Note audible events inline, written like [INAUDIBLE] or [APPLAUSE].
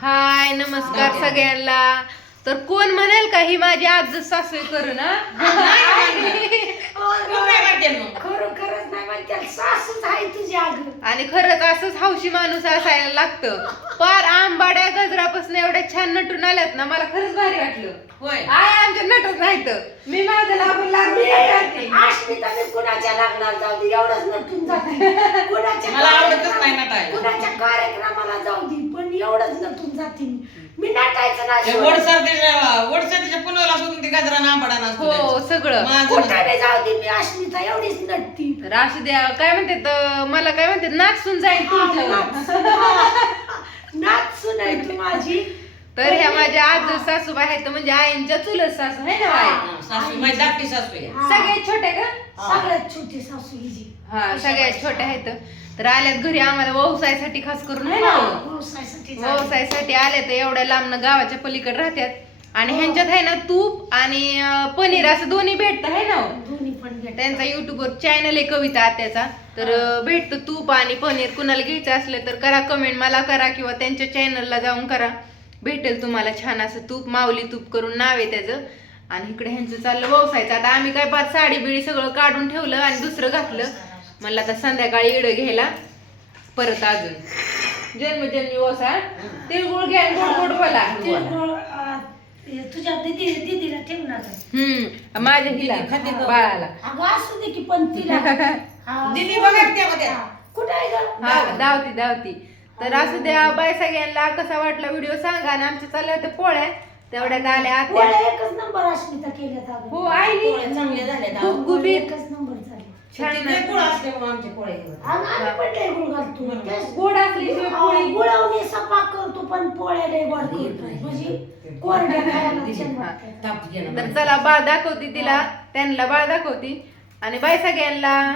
हाय नमस्कार सगळ्यांना. तर कोण म्हणेल का ही माझी आज सासू करू ना नाही आणि खरंच असंच हौशी माणूस असायला लागतं. पार आंबाड्या गजरापासून एवढ्या छान नटून आल्यात ना मला खरंच भारी वाटलं. होय. आय आमच्या नटत नाहीत. मी माझं लागून मी कुणाच्या लग्नाला जाऊ दे एवढंच नटून जाते. [LAUGHS] कुणाच्या मला आवडतच नाही नटायला. कुणाच्या कार्यक्रमाला जाऊ दे पण एवढंच नटून जाते मी मी नटायचं ना वडसारतीच्या वडसारतीच्या पुलाला सोडून ती गाजरा नांबडा हो सगळं. कुठे बी जाऊ दे मी अश्मिता एवढीच नटती तर असू द्या काय म्हणतात मला काय म्हणतात नाचून जाईल तुमच्यावर नाच सुनाय तू माझी तर ह्या माझ्या आज सासूबाई आहेत म्हणजे आईंच्या चुलत सासू आहे ना बाई? सासू माझी धाकटी सासू आहे. हा. सगळ्यात छोट्या का? सगळ्यात छोटी सासू हिची हा सगळ्यात छोट्या आहेत. तर आल्यात घरी आम्हाला व्यवसायासाठी खास करून आहे ना? हो. व्यवसायासाठी आले तर एवढ्या लांबनं गावाच्या पलीकडे राहतात आणि ह्यांच्यात आहे ना तूप आणि अं, पनीर असं दोन्ही भेटतं आहे ना? हो. दोन्ही पण भेट त्यांचा युट्यूबवर चॅनल आहे कविता आत्याचा. तर अं, भेटतं तूप आणि पनीर. कुणाला घ्यायचं असलं तर करा कमेंट मला करा किंवा त्यांच्या चॅनलला जाऊन करा. भेटेल तुम्हाला छान असं तूप माऊली तूप करून नाव आहे त्याचं. आणि इकडे ह्यांचं चाललं व्यवसायचं. आता आम्ही काय पाच साडी बिडी सगळं काढून ठेवलं आणि दुसरं घातलं. म्हणलं आता संध्याकाळी इडं घ्यायला. परत अजून. जन्मजन्मी व्यवसाय. तिळगुळ घ्या गोड गोड बोला. हे तुझ्या दीदी दीदीला ठेवणार आहे. हम्म माझ्या हिला? बाळाला. अगं असू दे की पण तिला. [LAUGHS] दीदी बघा त्या. कुठे आहे धावती धावती तर असू द्या बाय सगळ्यांना कसा वाटला व्हिडिओ सांगा आणि आमच्या चालल्या होत्या पोळ्या तेवढ्यात आल्या आत्या. पोळ्या एकच नंबर अश्मिता केल्यात अगं. हो आईनी पोळ्या चांगल्या झाल्या एकच नंबर झाले. छान लय आम्ही पण लय गुळ घालतो. तेच- गोड असल्याशिवाय हा, पोळी गुळवणी सपाक करतो पण पोळ्या लय गोड करतो. म्हणजे कोरड्या खायला छान वाटतं. ताप घे ना तर चला बाळ दाखवती तिला. त्यांना बाळ दाखवती. आणि बाय सगळ्यांना